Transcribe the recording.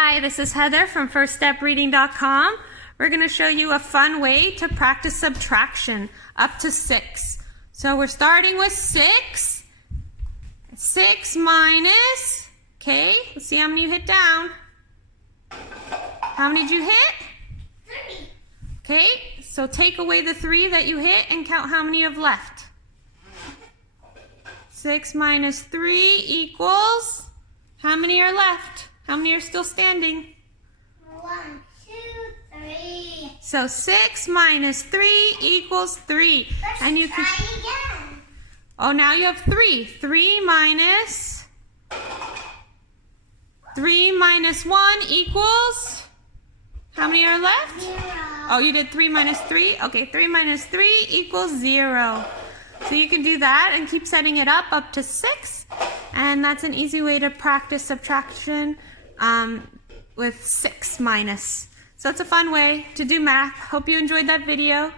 Hi, this is Heather from firststepreading.com. We're going to show you a fun way to practice subtraction up to 6. So we're starting with 6. 6 minus, okay, let's see how many you hit down. How many did you hit? 3. Okay, so take away the 3 that you hit and count how many you have left. 6 minus 3 equals, how many are left? How many are still standing? 1, 2, 3. So 6 minus 3 equals 3. Let's and you try can. again. Oh, now you have 3. 3 minus 1 equals. How many are left? 0. Oh, you did 3 minus 3? Okay, 3 minus 3 equals 0. So you can do that and keep setting it up to 6. And that's an easy way to practice subtraction with 6 minus. So it's a fun way to do math. Hope you enjoyed that video.